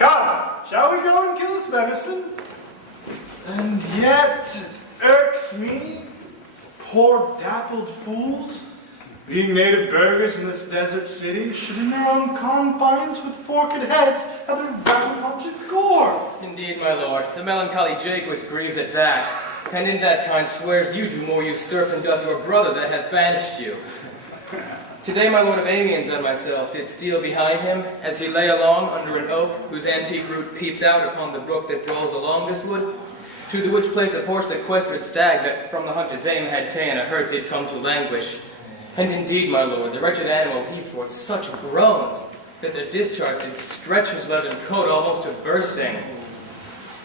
Come, shall we go and kill this venison? And yet it irks me, poor dappled fools, being native burghers in this desert city, should in their own confines with forked heads have their round haunches gore. Indeed, my lord, the melancholy Jaques grieves at that, and in that kind swears you do more usurp than doth your brother that hath banished you. Today my lord of Amiens and myself did steal behind him, as he lay along under an oak, whose antique root peeps out upon the brook that rolls along this wood, to the which place a poor sequestered stag that from the hunter's aim had ta'en a hurt did come to languish. And indeed, my lord, the wretched animal heaved forth such groans, that the discharge did stretch his leathern coat almost to bursting.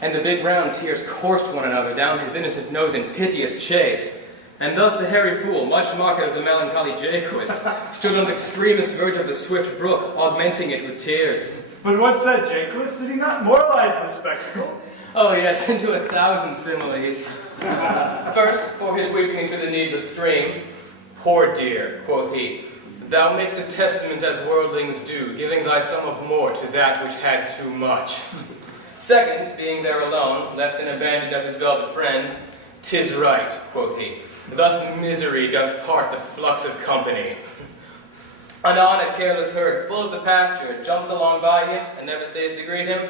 And the big round tears coursed one another down his innocent nose in piteous chase. And thus the hairy fool, much marked of the melancholy Jaques, stood on the extremest verge of the swift brook, augmenting it with tears. But what said Jaques? Did he not moralize the spectacle? Oh yes, into 1,000 similes. First, for his weeping into the needless stream, "Poor dear," quoth he, "thou makest a testament as worldlings do, giving thy sum of more to that which had too much." Second, being there alone, left and abandoned of his velvet friend, "'Tis right," quoth he, "thus misery doth part the flux of company." Anon a careless herd, full of the pasture, jumps along by him, and never stays to greet him.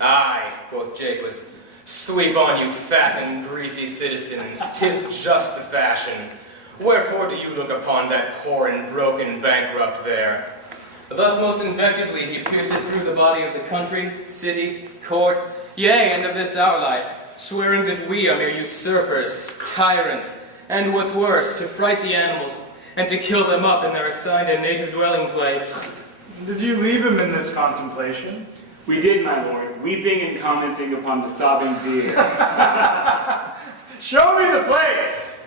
"Aye," quoth Jaques, "sweep on, you fat and greasy citizens, 'tis just the fashion. Wherefore do you look upon that poor and broken bankrupt there?" Thus most invectively he pierced through the body of the country, city, court, yea, and of this our life, swearing that we are mere usurpers, tyrants, and what worse, to fright the animals, and to kill them up in their assigned and native dwelling place. Did you leave him in this contemplation? We did, my lord, weeping and commenting upon the sobbing deer. Show me the place!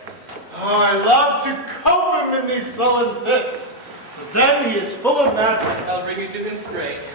Oh, I love to cope him in these sullen fits. But then he is full of madness. I'll bring you to him straight.